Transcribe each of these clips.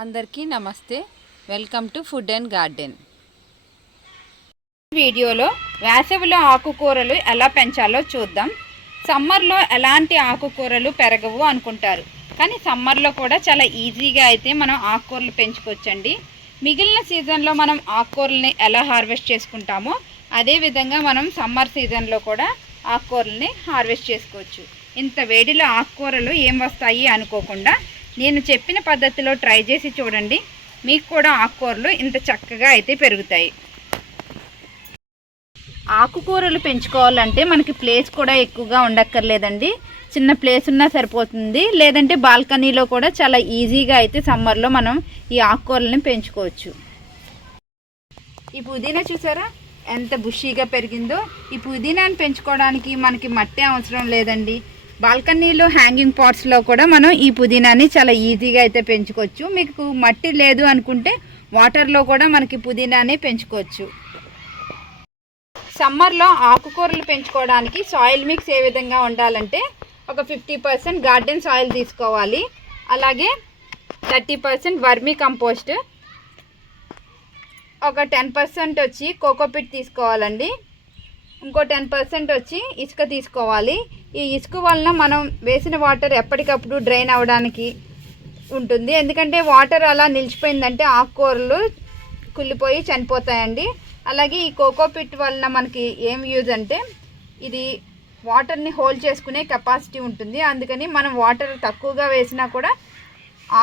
అందరికీ నమస్తే. Welcome to food and garden. వీడియోలో వేసవిలో ఆకుకూరలు ఎలా పెంచాలో చూద్దాం. సమ్మర్లో ఎలాంటి ఆకుకూరలు పెరగవు అనుకుంటారు, కానీ సమ్మర్లో కూడా చాలా ఈజీగా అయితే మనం ఆకుకూరలు పెంచుకోవచ్చండి. మిగిలిన సీజన్లో మనం ఆకుకూరల్ని ఎలా హార్వెస్ట్ చేసుకుంటామో అదేవిధంగా మనం సమ్మర్ సీజన్లో కూడా ఆకుకూరల్ని హార్వెస్ట్ చేసుకోవచ్చు. ఇంత వేడిలో ఆకుకూరలు ఏం వస్తాయి అనుకోకుండా నేను చెప్పిన పద్ధతిలో ట్రై చేసి చూడండి. మీకు కూడా ఆకుకూరలు ఇంత చక్కగా అయితే పెరుగుతాయి. ఆకుకూరలు పెంచుకోవాలంటే మనకి ప్లేస్ కూడా ఎక్కువగా ఉండక్కర్లేదండి. చిన్న ప్లేస్ ఉన్నా సరిపోతుంది. లేదంటే బాల్కనీలో కూడా చాలా ఈజీగా అయితే సమ్మర్లో మనం ఈ ఆకుకూరలను పెంచుకోవచ్చు. ఈ పుదీనా చూసారా ఎంత బుషీగా పెరిగిందో. ఈ పుదీనాను పెంచుకోవడానికి మనకి మట్టి అవసరం లేదండి. బాల్కనీలో హ్యాంగింగ్ పాట్స్లో కూడా మనం ఈ పుదీనాని చాలా ఈజీగా అయితే పెంచుకోవచ్చు. మీకు మట్టి లేదు అనుకుంటే వాటర్లో కూడా మనకి పుదీనాని పెంచుకోవచ్చు. సమ్మర్లో ఆకుకూరలు పెంచుకోవడానికి సాయిల్ మిక్స్ ఏ విధంగా ఉండాలంటే ఒక 50% గార్డెన్ సాయిల్ తీసుకోవాలి. అలాగే 30% వర్మీ కంపోస్ట్, ఒక 10% వచ్చి కోకోపిట్ తీసుకోవాలండి. ఇంకో 10% వచ్చి ఇసుక తీసుకోవాలి. ఈ ఇసుక వలన మనం వేసిన వాటర్ ఎప్పటికప్పుడు డ్రైన్ అవ్వడానికి ఉంటుంది. ఎందుకంటే వాటర్ అలా నిలిచిపోయిందంటే ఆకుకూరలు కుళ్ళిపోయి చనిపోతాయండి. అలాగే ఈ కోకోపిట్ వలన మనకి ఏం యూజ్ అంటే ఇది వాటర్ని హోల్డ్ చేసుకునే కెపాసిటీ ఉంటుంది. అందుకని మనం వాటర్ తక్కువగా వేసినా కూడా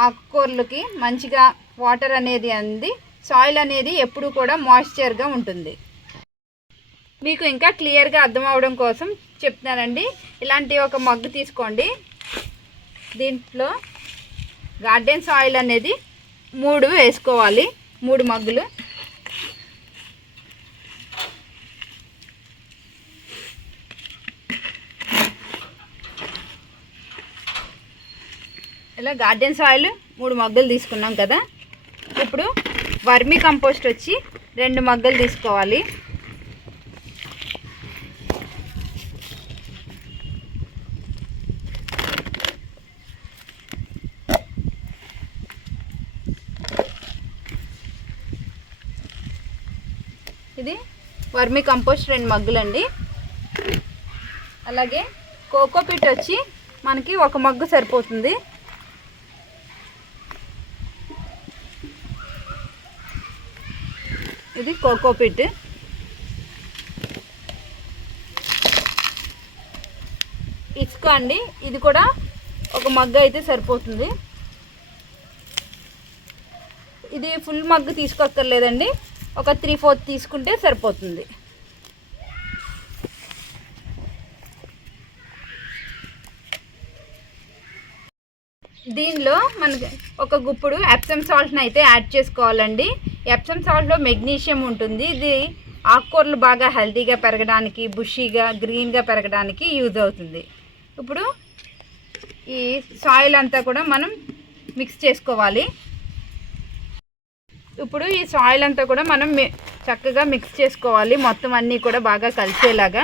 ఆకుకూరలకి మంచిగా వాటర్ అనేది అంది. సాయిల్ అనేది ఎప్పుడూ కూడా మాయిశ్చర్గా ఉంటుంది. మీకు ఇంకా క్లియర్గా అర్థం అవడం కోసం చెప్తున్నానండి. ఇలాంటి ఒక మగ్గు తీసుకోండి. దీంట్లో గార్డెన్ సాయిల్ అనేది 3 వేసుకోవాలి. 3 మగ్గులు. ఇలా గార్డెన్ సాయిల్ 3 మగ్గులు తీసుకున్నాం కదా. ఇప్పుడు వర్మీ కంపోస్ట్ వచ్చి 2 మగ్గులు తీసుకోవాలి. ఇది వర్మీ కంపోస్ట్ 2 మగ్గులండి. అలాగే కోకోపిట్ వచ్చి మనకి 1 మగ్గు సరిపోతుంది. ఇది కోకోపిట్. ఇసుక అండి, ఇది కూడా 1 మగ్గు అయితే సరిపోతుంది. ఇది ఫుల్ మగ్గు తీసుకోక్కర్లేదండి, ఒక 3/4 తీసుకుంటే సరిపోతుంది. దీనిలో మనకి ఒక గుప్పుడు ఎప్సమ్ సాల్ట్ని అయితే యాడ్ చేసుకోవాలండి. ఎప్సమ్ సాల్ట్లో మెగ్నీషియం ఉంటుంది. ఇది ఆకుకూరలు బాగా హెల్తీగా పెరగడానికి, బుషీగా గ్రీన్గా పెరగడానికి యూజ్ అవుతుంది. ఇప్పుడు ఈ సాయిల్ అంతా కూడా మనం మిక్స్ చేసుకోవాలి. ఇప్పుడు ఈ సాయిల్ అంతా కూడా మనం చక్కగా మిక్స్ చేసుకోవాలి. మొత్తం అన్నీ కూడా బాగా కలిసేలాగా.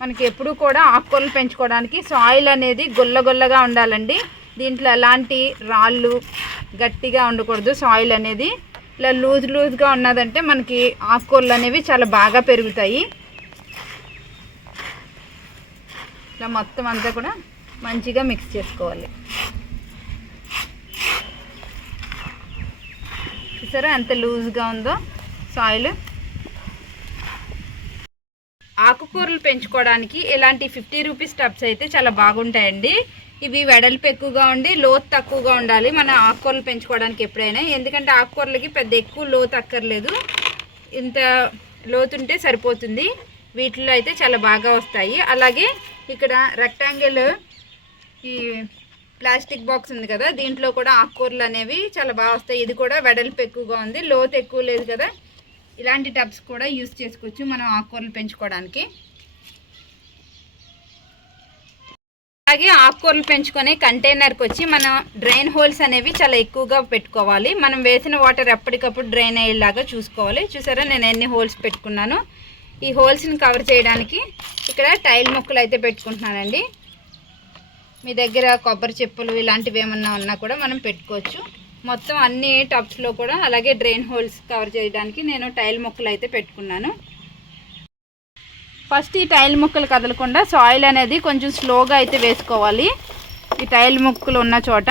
మనకి ఎప్పుడు కూడా ఆకుకూరలు పెంచుకోవడానికి సాయిల్ అనేది గుల్లగుల్లగా ఉండాలండి. దీంట్లో ఎలాంటి రాళ్ళు గట్టిగా ఉండకూడదు. సాయిల్ అనేది ఇలా లూజ్గా ఉన్నదంటే మనకి ఆకుకూరలు అనేవి చాలా బాగా పెరుగుతాయి. ఇలా మొత్తం అంతా కూడా మంచిగా మిక్స్ చేసుకోవాలి. చూసారా ఎంత లూజ్గా ఉందో సాయిల్. ఆకుకూరలు పెంచుకోవడానికి ఇలాంటి 50 రూపీస్ టబ్స్ అయితే చాలా బాగుంటాయండి. ఇవి వెడల్పు ఎక్కువగా ఉండి లోతు తక్కువగా ఉండాలి మన ఆకుకూరలు పెంచుకోవడానికి ఎప్పుడైనా. ఎందుకంటే ఆకుకూరలకి పెద్ద ఎక్కువ లోతు అక్కర్లేదు, ఇంత లోతుంటే సరిపోతుంది. వీటిలో అయితే చాలా బాగా వస్తాయి. అలాగే ఇక్కడ రెక్టాంగిల్ ఈ ప్లాస్టిక్ బాక్స్ ఉంది కదా, దీంట్లో కూడా ఆకుకూరలు అనేవి చాలా బాగా వస్తాయి. ఇది కూడా వెడల్పు ఎక్కువగా ఉంది, లోతు ఎక్కువ లేదు కదా. ఇలాంటి టబ్స్ కూడా యూజ్ చేసుకోవచ్చు మనం ఆకుకూరలు పెంచుకోవడానికి. అలాగే ఆకుకూరలు పెంచుకునే కంటైనర్కి వచ్చి మనం డ్రైన్ హోల్స్ అనేవి చాలా ఎక్కువగా పెట్టుకోవాలి. మనం వేసిన వాటర్ ఎప్పటికప్పుడు డ్రైన్ అయ్యేలాగా చూసుకోవాలి. చూసారా నేను ఎన్ని హోల్స్ పెట్టుకున్నాను. ఈ హోల్స్ని కవర్ చేయడానికి ఇక్కడ టైల్ మొక్కలు అయితే పెట్టుకుంటున్నానండి. మీ దగ్గర కొబ్బరి చెప్పులు ఇలాంటివి ఏమన్నా ఉన్నా కూడా మనం పెట్టుకోవచ్చు. మొత్తం అన్ని టబ్స్లో కూడా అలాగే డ్రైన్ హోల్స్ కవర్ చేయడానికి నేను టైల్ మొక్కలు అయితే పెట్టుకున్నాను. ఫస్ట్ ఈ టైల్ ముక్కలు కదలకుండా సాయిల్ అనేది కొంచెం స్లోగా అయితే వేసుకోవాలి ఈ టైల్ ముక్కలు ఉన్న చోట.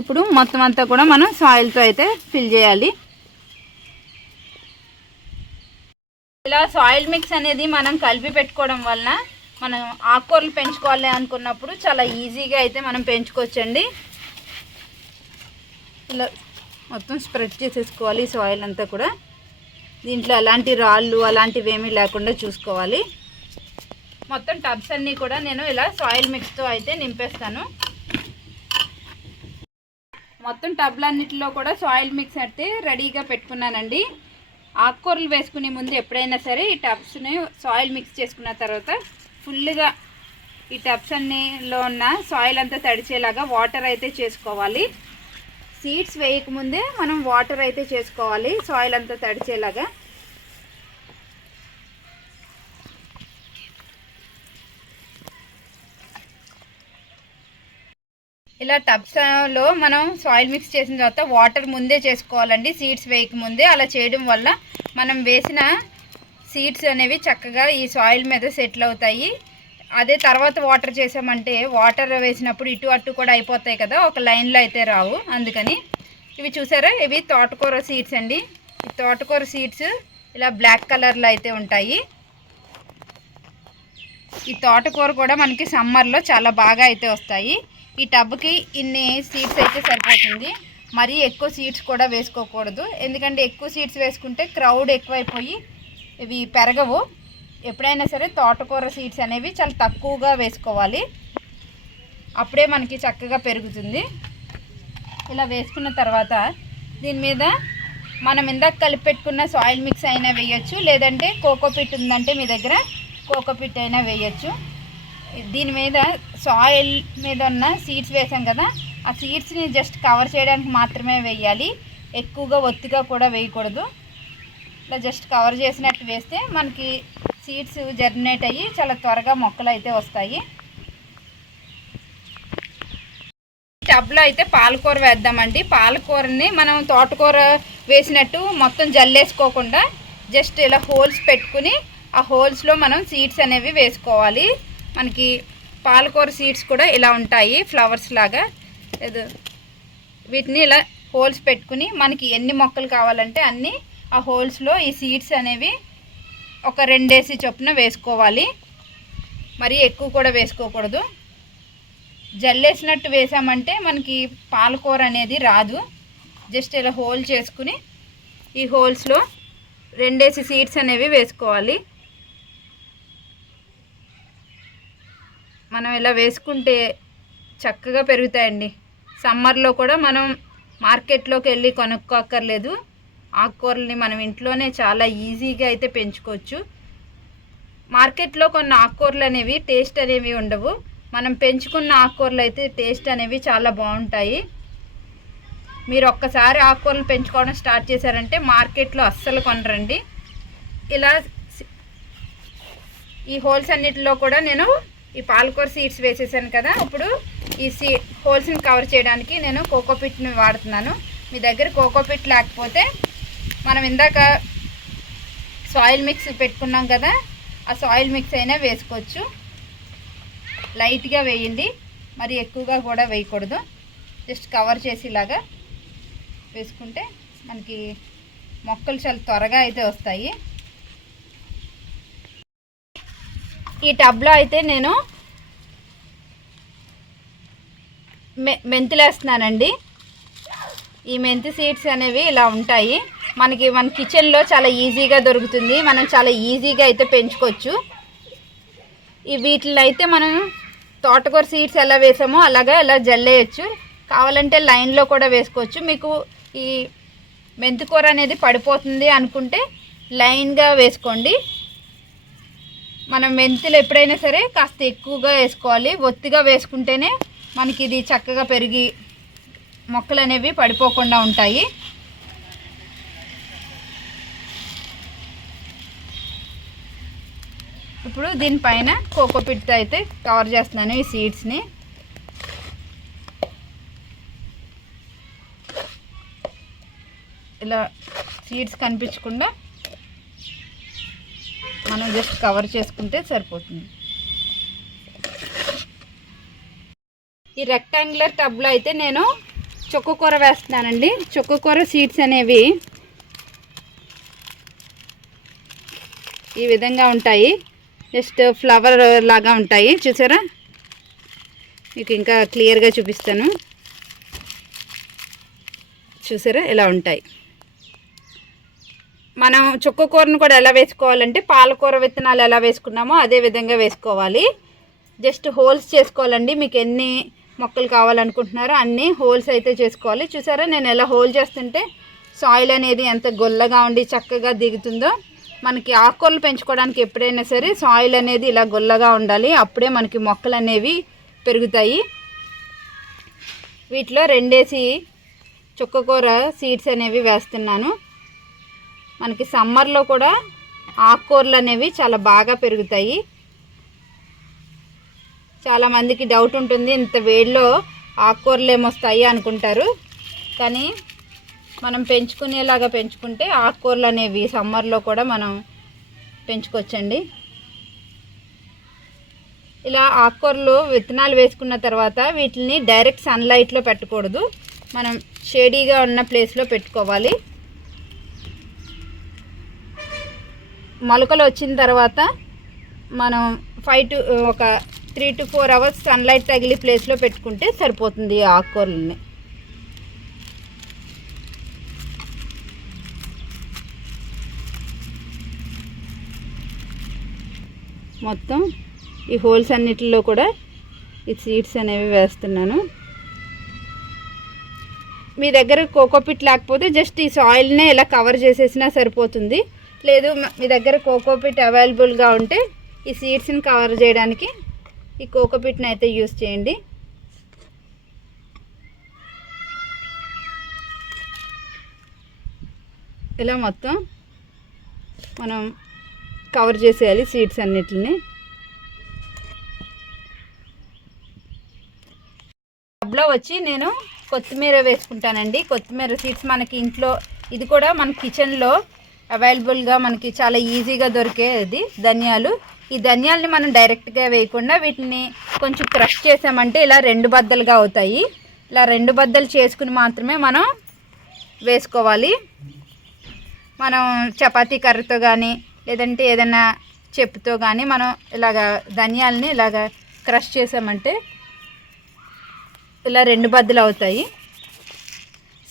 ఇప్పుడు మొత్తం అంతా కూడా మనం సాయిల్తో అయితే ఫిల్ చేయాలి. ఇలా సాయిల్ మిక్స్ అనేది మనం కలిపి పెట్టుకోవడం వలన మనం ఆకుకూరలు పెంచుకోవాలి అనుకున్నప్పుడు చాలా ఈజీగా అయితే మనం పెంచుకోవచ్చండి. ఇలా మొత్తం స్ప్రెడ్ చేసేసుకోవాలి సాయిల్ అంతా కూడా. దీంట్లో ఎలాంటి రాళ్ళు అలాంటివి ఏమీ లేకుండా చూసుకోవాలి. మొత్తం టబ్స్ అన్నీ కూడా నేను ఇలా సాయిల్ మిక్స్తో అయితే నింపేస్తాను. మొత్తం టబ్లన్నిటిలో కూడా సాయిల్ మిక్స్ అయితే రెడీగా పెట్టుకున్నానండి. ఆకుకూరలు వేసుకునే ముందు ఎప్పుడైనా సరే ఈ టబ్స్ని సాయిల్ మిక్స్ చేసుకున్న తర్వాత ఫుల్గా ఈ టబ్స్ అన్నిలో ఉన్న సాయిల్ అంతా తడిచేలాగా వాటర్ అయితే చేసుకోవాలి. సీడ్స్ వేయకముందే మనం వాటర్ అయితే చేసుకోవాలి సాయిల్ అంతా తడిచేలాగా. ఇలా టబ్స్లో మనం సాయిల్ మిక్స్ చేసిన తర్వాత వాటర్ ముందే చేసుకోవాలండి సీడ్స్ వేయకముందే. అలా చేయడం వల్ల మనం వేసిన సీడ్స్ అనేవి చక్కగా ఈ సాయిల్ మీద సెటిల్ అవుతాయి. అదే తర్వాత వాటర్ చేసామంటే వాటర్ వేసినప్పుడు ఇటు అటు కూడా అయిపోతాయి కదా, ఒక లైన్లో అయితే రావు. అందుకని ఇవి చూసారా, ఇవి తోటకూర సీడ్స్ అండి. ఈ తోటకూర సీడ్స్ ఇలా బ్లాక్ కలర్లో అయితే ఉంటాయి. ఈ తోటకూర కూడా మనకి సమ్మర్లో చాలా బాగా అయితే వస్తాయి. ఈ టబ్కి ఇన్ని సీడ్స్ అయితే సరిపోతుంది. మరీ ఎక్కువ సీడ్స్ కూడా వేసుకోకూడదు, ఎందుకంటే ఎక్కువ సీడ్స్ వేసుకుంటే క్రౌడ్ ఎక్కువైపోయి ఇవి పెరగవు. ఎప్పుడైనా సరే తోటకూర సీడ్స్ అనేవి చాలా తక్కువగా వేసుకోవాలి, అప్పుడే మనకి చక్కగా పెరుగుతుంది. ఇలా వేసుకున్న తర్వాత దీని మీద మనం ఇందాక కలిపి పెట్టుకున్న సాయిల్ మిక్స్ అయినా వేయచ్చు, లేదంటే కోకోపిట్ ఉందంటే మీ దగ్గర కోకోపిట్ అయినా వేయచ్చు. దీని మీద సాయిల్ మీద ఉన్న సీడ్స్ వేసాం కదా, ఆ సీడ్స్ని జస్ట్ కవర్ చేయడానికి మాత్రమే వేయాలి, ఎక్కువగా ఒత్తిగా కూడా వేయకూడదు. ఇలా జస్ట్ కవర్ చేసినట్టు వేస్తే మనకి సీడ్స్ జర్మినేట్ అయ్యి చాలా త్వరగా మొక్కలు అయితే వస్తాయి. టబ్లో అయితే పాలకూర వేద్దామండి. పాలకూరని మనం తోటకూర వేసినట్టు మొత్తం జల్లేసుకోకుండా జస్ట్ ఇలా హోల్స్ పెట్టుకుని ఆ హోల్స్లో మనం సీడ్స్ అనేవి వేసుకోవాలి. మనకి పాలకూర సీడ్స్ కూడా ఇలా ఉంటాయి ఫ్లవర్స్ లాగా. వీటిని ఇలా హోల్స్ పెట్టుకుని మనకి ఎన్ని మొక్కలు కావాలంటే అన్నీ ఆ హోల్స్లో ఈ సీడ్స్ అనేవి ఒక 2 చొప్పున వేసుకోవాలి, మరీ ఎక్కువ కూడా వేసుకోకూడదు. జల్లేసినట్టు వేసామంటే మనకి పాలకూర అనేది రాదు. జస్ట్ ఇలా హోల్ చేసుకుని ఈ హోల్స్లో 2 సీడ్స్ అనేవి వేసుకోవాలి. మనం ఇలా వేసుకుంటే చక్కగా పెరుగుతాయండి. సమ్మర్లో కూడా మనం మార్కెట్లోకి వెళ్ళి కొనుక్కోక్కర్లేదు. ఆకుకూరల్ని మనం ఇంట్లోనే చాలా ఈజీగా అయితే పెంచుకోవచ్చు. మార్కెట్లో కొన్ని ఆకుకూరలు అనేవి టేస్ట్ అనేవి ఉండవు, మనం పెంచుకున్న ఆకుకూరలు అయితే టేస్ట్ అనేవి చాలా బాగుంటాయి. మీరు ఒక్కసారి ఆకుకూరలు పెంచుకోవడం స్టార్ట్ చేశారంటే మార్కెట్లో అస్సలు కొనరండి. ఇలా ఈ హోల్స్ అన్నిటిలో కూడా నేను ఈ పాలకూర సీడ్స్ వేసేసాను కదా, ఇప్పుడు ఈ హోల్స్ని కవర్ చేయడానికి నేను కోకోపిట్ని వాడుతున్నాను. మీ దగ్గర కోకోపిట్ లేకపోతే మనం ఇందాక సాయిల్ మిక్స్ పెట్టుకున్నాం కదా, ఆ సాయిల్ మిక్స్ అయినా వేసుకోవచ్చు. లైట్గా వేయండి, మరి ఎక్కువగా కూడా వేయకూడదు. జస్ట్ కవర్ చేసి ఇలాగా వేసుకుంటే మనకి మొక్కలు చాలా త్వరగా అయితే వస్తాయి. ఈ టబ్లో అయితే నేను మెంతులు వేస్తున్నానండి. ఈ మెంతి సీడ్స్ అనేవి ఇలా ఉంటాయి. మన కిచెన్లో చాలా ఈజీగా దొరుకుతుంది, మనం చాలా ఈజీగా అయితే పెంచుకోవచ్చు. ఈ వీటిలో అయితే మనం తోటకూర సీడ్స్ ఎలా వేసామో అలాగా ఇలా జల్లేయచ్చు, కావాలంటే లైన్లో కూడా వేసుకోవచ్చు. మీకు ఈ మెంతికూర అనేది పడిపోతుంది అనుకుంటే లైన్గా వేసుకోండి. మనం మెంతులు ఎప్పుడైనా సరే కాస్త ఎక్కువగా వేసుకోవాలి, ఒత్తిగా వేసుకుంటేనే మనకి ఇది చక్కగా పెరిగి మొక్కలు అనేవి పడిపోకుండా ఉంటాయి. ఇప్పుడు దీనిపైన కోకోపిట్ అయితే కవర్ చేస్తున్నాను ఈ సీడ్స్ని. ఇలా సీడ్స్ కనిపించకుండా మనం జస్ట్ కవర్ చేసుకుంటే సరిపోతుంది. ఈ రెక్టాంగులర్ టబ్లో అయితే నేను చుక్కకూర వేస్తున్నానండి. చుక్కకూర సీడ్స్ అనేవి ఈ విధంగా ఉంటాయి, జస్ట్ ఫ్లవర్ లాగా ఉంటాయి. చూసారా, మీకు ఇంకా క్లియర్గా చూపిస్తాను. చూసారా ఇలా ఉంటాయి. మనం చుక్కకూరను కూడా ఎలా వేసుకోవాలంటే పాలకూర విత్తనాలు ఎలా వేసుకున్నామో అదే విధంగా వేసుకోవాలి. జస్ట్ హోల్స్ చేసుకోవాలండి. మీకు ఎన్ని మొక్కలు కావాలనుకుంటున్నారో అన్ని హోల్స్ అయితే చేసుకోవాలి. చూసారా నేను ఎలా హోల్ చేస్తుంటే సాయిల్ అనేది ఎంత గొల్లగా ఉండి చక్కగా దిగుతుందో. మనకి ఆకుకూరలు పెంచుకోవడానికి ఎప్పుడైనా సరే సాయిల్ అనేది ఇలా గొల్లగా ఉండాలి, అప్పుడే మనకి మొక్కలు అనేవి పెరుగుతాయి. వీటిలో 2 చుక్కకూర సీడ్స్ అనేవి వేస్తున్నాను. మనకి సమ్మర్లో కూడా ఆకుకూరలు అనేవి చాలా బాగా పెరుగుతాయి. చాలామందికి డౌట్ ఉంటుంది, ఇంత వేడిలో ఆకుకూరలు ఏమొస్తాయి అనుకుంటారు. కానీ మనం పెంచుకునేలాగా పెంచుకుంటే ఆకుకూరలు అనేవి సమ్మర్లో కూడా మనం పెంచుకోవచ్చండి. ఇలా ఆకుకూరలు విత్తనాలు వేసుకున్న తర్వాత వీటిని డైరెక్ట్ సన్లైట్లో పెట్టకూడదు, మనం షేడీగా ఉన్న ప్లేస్లో పెట్టుకోవాలి. మొలకలు వచ్చిన తర్వాత మనం 3 to 4 అవర్స్ సన్లైట్ తగిలి ప్లేస్లో పెట్టుకుంటే సరిపోతుంది ఈ ఆకుకూరలని. మొత్తం ఈ హోల్స్ అన్నిటిలో కూడా ఈ సీడ్స్ అనేవి వేస్తున్నాను. మీ దగ్గర కోకోపిట్ లేకపోతే జస్ట్ ఈ సాయిల్నే ఇలా కవర్ చేసేసినా సరిపోతుంది. లేదు మీ దగ్గర కోకోపిట్ అవైలబుల్గా ఉంటే ఈ సీడ్స్ని కవర్ చేయడానికి ఈ కోకోపిట్ని అయితే యూస్ చేయండి. ఇలా మొత్తం మనం కవర్ చేసేయాలి సీడ్స్ అన్నిటిని. టబ్లో వచ్చి నేను కొత్తిమీర వేసుకుంటానండి. కొత్తిమీర సీడ్స్ మనకి ఇంట్లో, ఇది కూడా మన కిచెన్లో అవైలబుల్గా మనకి చాలా ఈజీగా దొరికేది ధనియాలు. ఈ ధనియాలని మనం డైరెక్ట్గా వేయకుండా వీటిని కొంచెం క్రష్ చేసామంటే ఇలా 2 బద్దలుగా అవుతాయి. ఇలా 2 బద్దలు చేసుకుని మాత్రమే మనం వేసుకోవాలి. మనం చపాతీ కర్రతో కానీ లేదంటే ఏదైనా చెప్పుతో కానీ మనం ఇలాగ ధనియాలని ఇలాగ క్రష్ చేసామంటే ఇలా 2 బద్దలు అవుతాయి.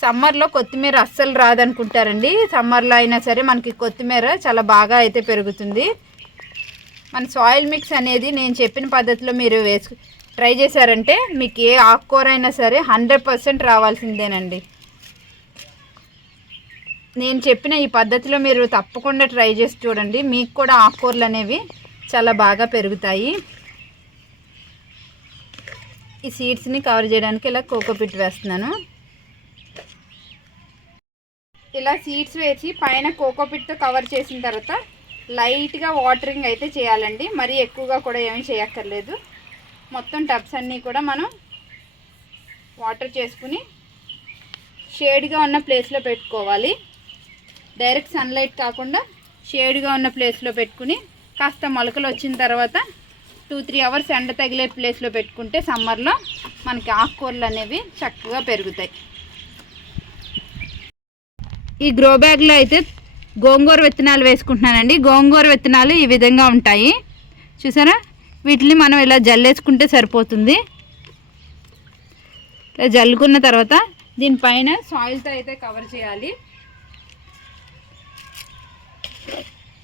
సమ్మర్లో కొత్తిమీర అస్సలు రాదనుకుంటారండి. సమ్మర్లో అయినా సరే మనకి కొత్తిమీర చాలా బాగా అయితే పెరుగుతుంది. మన సాయిల్ మిక్స్ అనేది నేను చెప్పిన పద్ధతిలో మీరు ట్రై చేశారంటే మీకు ఏ ఆకుకూర అయినా సరే 100% రావాల్సిందేనండి. నేను చెప్పిన ఈ పద్ధతిలో మీరు తప్పకుండా ట్రై చేసి చూడండి, మీకు కూడా ఆకుకూరలు అనేవి చాలా బాగా పెరుగుతాయి. ఈ సీడ్స్ని కవర్ చేయడానికి ఇలా కోకోపిట్ వేస్తున్నాను. ఇలా సీడ్స్ వేసి పైన కోకోపిట్తో కవర్ చేసిన తర్వాత లైట్గా వాటరింగ్ అయితే చేయాలండి, మరీ ఎక్కువగా కూడా ఏమీ చేయక్కర్లేదు. మొత్తం టబ్స్ అన్నీ కూడా మనం వాటర్ చేసుకుని షేడ్గా ఉన్న ప్లేస్లో పెట్టుకోవాలి. డైరెక్ట్ సన్లైట్ కాకుండా షేడ్గా ఉన్న ప్లేస్లో పెట్టుకుని కాస్త మొలకలు వచ్చిన తర్వాత 2-3 అవర్స్ ఎండ తగిలే ప్లేస్లో పెట్టుకుంటే సమ్మర్లో మనకి ఆకుకూరలు అనేవి చక్కగా పెరుగుతాయి. ఈ గ్రో బ్యాగ్లో అయితే గోంగూర విత్తనాలు వేసుకుంటున్నానండి. గోంగూర విత్తనాలు ఈ విధంగా ఉంటాయి, చూసారా. వీటిని మనం ఇలా జల్లేసుకుంటే సరిపోతుంది. ఇలా జల్లుకున్న తర్వాత దీనిపైన సాయిల్తో అయితే కవర్ చేయాలి.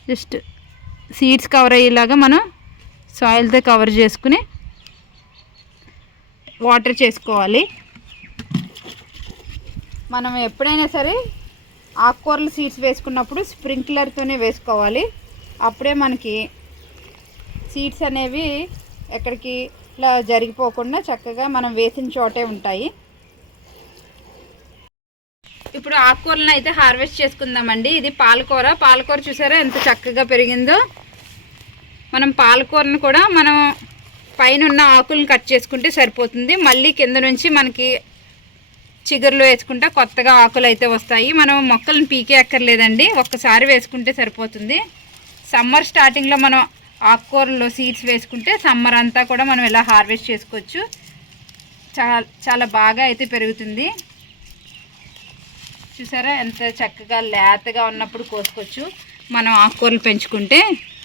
జస్ట్ సీడ్స్ కవర్ అయ్యేలాగా మనం సాయిల్తో కవర్ చేసుకుని వాటర్ చేసుకోవాలి. మనం ఎప్పుడైనా సరే ఆకుకూరలు సీడ్స్ వేసుకున్నప్పుడు స్ప్రింక్లర్తోనే వేసుకోవాలి, అప్పుడే మనకి సీడ్స్ అనేవి ఎక్కడికి ఇలా జరిగిపోకుండా చక్కగా మనం వేసిన చోటే ఉంటాయి. ఇప్పుడు ఆకుకూరలను అయితే హార్వెస్ట్ చేసుకుందామండి. ఇది పాలకూర. పాలకూర చూసారా ఎంత చక్కగా పెరిగిందో. మనం పాలకూరను కూడా మనం పైన ఉన్న ఆకులను కట్ చేసుకుంటే సరిపోతుంది. మళ్ళీ కింద నుంచి మనకి చిగురులు వేసుకుంటే కొత్తగా ఆకులు అయితే వస్తాయి. మనం మొక్కలను పీకే అక్కర్లేదండి, ఒక్కసారి వేసుకుంటే సరిపోతుంది. సమ్మర్ స్టార్టింగ్లో మనం ఆకుకూరలో సీడ్స్ వేసుకుంటే సమ్మర్ అంతా కూడా మనం ఇలా హార్వెస్ట్ చేసుకోవచ్చు. చాలా బాగా అయితే పెరుగుతుంది. చూసారా ఎంత చక్కగా లేతగా ఉన్నప్పుడు కోసుకోవచ్చు మనం ఆకుకూరలు పెంచుకుంటే.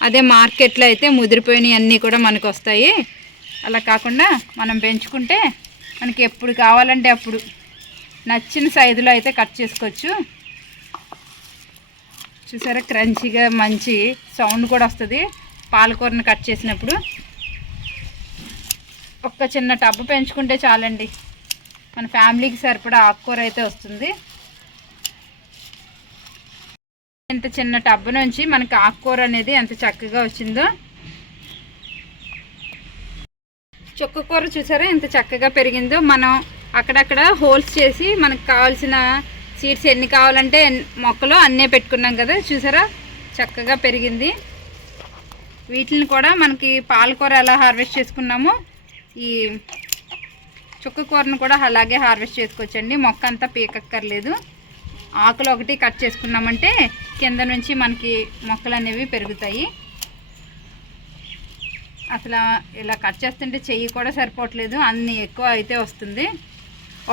అదే మార్కెట్లో అయితే ముదిరిపోయినవి అన్నీ కూడా మనకు వస్తాయి. అలా కాకుండా మనం పెంచుకుంటే మనకి ఎప్పుడు కావాలంటే అప్పుడు నచ్చిన సైజులో అయితే కట్ చేసుకోవచ్చు. చూసారా క్రంచీగా మంచి సౌండ్ కూడా వస్తుంది పాలకూరని కట్ చేసినప్పుడు. ఒక్క చిన్న టబ్బు పెంచుకుంటే చాలండి, మన ఫ్యామిలీకి సరిపడా ఆకుకూర అయితే వస్తుంది. ఇంత చిన్న టబ్బు నుంచి మనకి ఆకుకూర అనేది ఎంత చక్కగా వచ్చిందో. చుక్కకూర చూసారా ఎంత చక్కగా పెరిగిందో. మనం అక్కడక్కడ హోల్స్ చేసి మనకు కావాల్సిన సీడ్స్ ఎన్ని కావాలంటే మొక్కలు అన్నీ పెట్టుకున్నాం కదా, చూసారా చక్కగా పెరిగింది. వీటిని కూడా మనకి పాలకూర ఎలా హార్వెస్ట్ చేసుకున్నామో ఈ చుక్కకూరను కూడా అలాగే హార్వెస్ట్ చేసుకోవచ్చండి. మొక్క అంతా పీకక్కర్లేదు, ఆకులు ఒకటి కట్ చేసుకున్నామంటే కింద నుంచి మనకి మొక్కలు అనేవి పెరుగుతాయి. అసలు ఇలా కట్ చేస్తుంటే చెయ్యి కూడా సరిపోవట్లేదు, అన్ని ఎక్కువ అయితే వస్తుంది.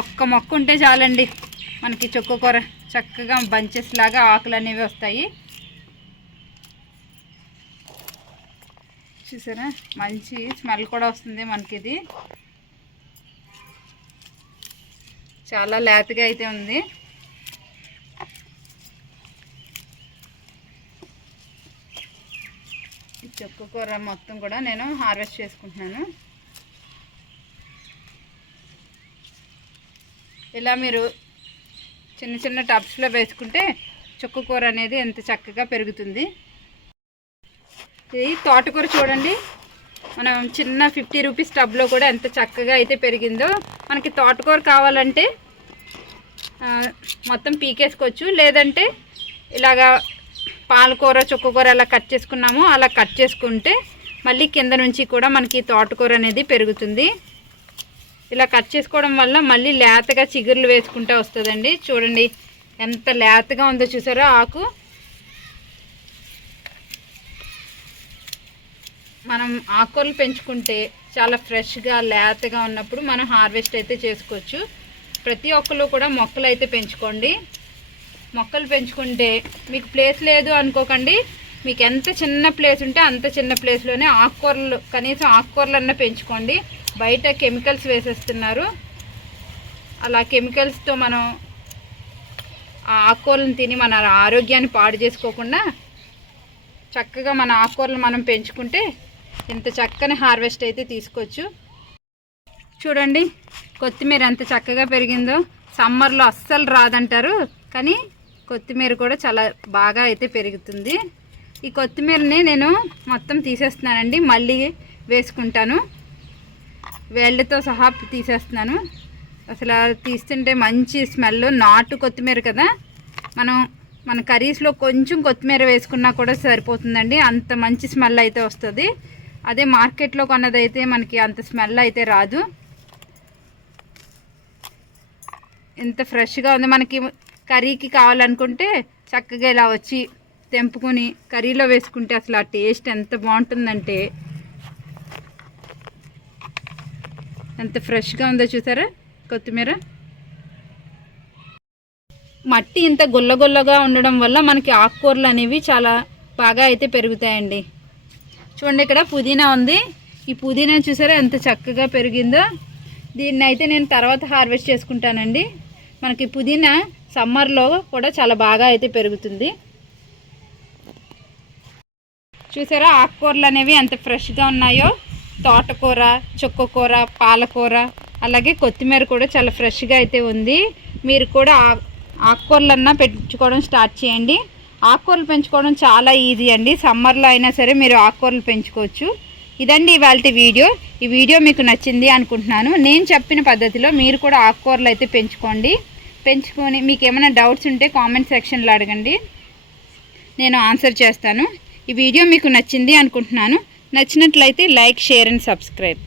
ఒక్క మొక్క ఉంటే చాలండి మనకి చుక్కకూర చక్కగా బంచెస్ లాగా ఆకులు అనేవి వస్తాయి. చూసారా మంచి స్మెల్ కూడా వస్తుంది మనకి. ఇది చాలా లేతగా అయితే ఉంది. ఈ చుక్కకూర మొత్తం కూడా నేను హార్వెస్ట్ చేసుకుంటున్నాను. ఇలా మీరు చిన్న చిన్న టబ్స్లో వేసుకుంటే చుక్కకూర అనేది ఎంత చక్కగా పెరుగుతుంది. ఇది తోటకూర చూడండి, మనం చిన్న 50 రూపీస్ టబ్లో కూడా ఎంత చక్కగా అయితే పెరిగిందో. మనకి తోటకూర కావాలంటే మొత్తం పీకేసుకోవచ్చు, లేదంటే ఇలాగా పాలకూర చుక్కకూర ఎలా కట్ చేసుకున్నామో అలా కట్ చేసుకుంటే మళ్ళీ కింద నుంచి కూడా మనకి తోటకూర అనేది పెరుగుతుంది. ఇలా కట్ చేసుకోవడం వల్ల మళ్ళీ లేతగా చిగుర్లు వేసుకుంటూ వస్తుందండి. చూడండి ఎంత లేతగా ఉందో చూసారా ఆకు. మనం ఆకుకూరలు పెంచుకుంటే చాలా ఫ్రెష్గా లేతగా ఉన్నప్పుడు మనం హార్వెస్ట్ అయితే చేసుకోవచ్చు. ప్రతి ఒక్కరు కూడా మొక్కలు అయితే పెంచుకోండి. మొక్కలు పెంచుకుంటే మీకు ప్లేస్ లేదు అనుకోకండి, మీకు ఎంత చిన్న ప్లేస్ ఉంటే అంత చిన్న ప్లేస్లోనే ఆకుకూరలు కనీసం ఆకుకూరలన్నా పెంచుకోండి. బయట కెమికల్స్ వేసేస్తున్నారు, అలా కెమికల్స్తో మనం ఆ ఆకుకూరలను తిని మన ఆరోగ్యాన్ని పాడు చేసుకోకుండా చక్కగా మన ఆకుకూరలు మనం పెంచుకుంటే ఇంత చక్కని హార్వెస్ట్ అయితే తీసుకోవచ్చు. చూడండి కొత్తిమీర ఎంత చక్కగా పెరిగిందో. సమ్మర్లో అస్సలు రాదంటారు, కానీ కొత్తిమీర కూడా చాలా బాగా అయితే పెరుగుతుంది. ఈ కొత్తిమీరని నేను మొత్తం తీసేస్తున్నానండి, మళ్ళీ వేసుకుంటాను. వేళ్ళతో సహా తీసేస్తున్నాను. అసలు తీస్తుంటే మంచి స్మెల్. నాటు కొత్తిమీర కదా, మన కర్రీస్లో కొంచెం కొత్తిమీర వేసుకున్నా కూడా సరిపోతుందండి, అంత మంచి స్మెల్ అయితే వస్తుంది. అదే మార్కెట్లో కొన్నదైతే మనకి అంత స్మెల్ అయితే రాదు. ఎంత ఫ్రెష్గా ఉంది. మనకి కర్రీకి కావాలనుకుంటే చక్కగా ఇలా వచ్చి తెంపుకొని కర్రీలో వేసుకుంటే అసలు ఆ టేస్ట్ ఎంత బాగుంటుందంటే, ఎంత ఫ్రెష్గా ఉందో చూసారా కొత్తిమీర. మట్టి ఇంత గుల్లగుల్లగా ఉండడం వల్ల మనకి ఆకుకూరలు అనేవి చాలా బాగా అయితే పెరుగుతాయండి. చూడండి ఇక్కడ పుదీనా ఉంది. ఈ పుదీనా చూసారా ఎంత చక్కగా పెరిగిందో. దీన్ని అయితే నేను తర్వాత హార్వెస్ట్ చేసుకుంటానండి. మనకి పుదీనా సమ్మర్లో కూడా చాలా బాగా అయితే పెరుగుతుంది. చూసారా ఆకుకూరలు అనేవి ఎంత ఫ్రెష్గా ఉన్నాయో. తోటకూర, చుక్కకూర, పాలకూర, అలాగే కొత్తిమీర కూడా చాలా ఫ్రెష్గా అయితే ఉంది. మీరు కూడా ఆకుకూరలన్నా పెంచుకోవడం స్టార్ట్ చేయండి. ఆకుకూరలు పెంచుకోవడం చాలా ఈజీ అండి. సమ్మర్లో అయినా సరే మీరు ఆకుకూరలు పెంచుకోవచ్చు. ఇదండి ఇవాళ వీడియో. ఈ వీడియో మీకు నచ్చింది అనుకుంటున్నాను. నేను చెప్పిన పద్ధతిలో మీరు కూడా ఆకుకూరలు అయితే పెంచుకొని మీకు ఏమైనా డౌట్స్ ఉంటే కామెంట్ సెక్షన్లో అడగండి, నేను ఆన్సర్ చేస్తాను. ఈ వీడియో మీకు నచ్చింది అనుకుంటున్నాను. నచ్చినట్లయితే లైక్, షేర్ అండ్ సబ్స్క్రైబ్.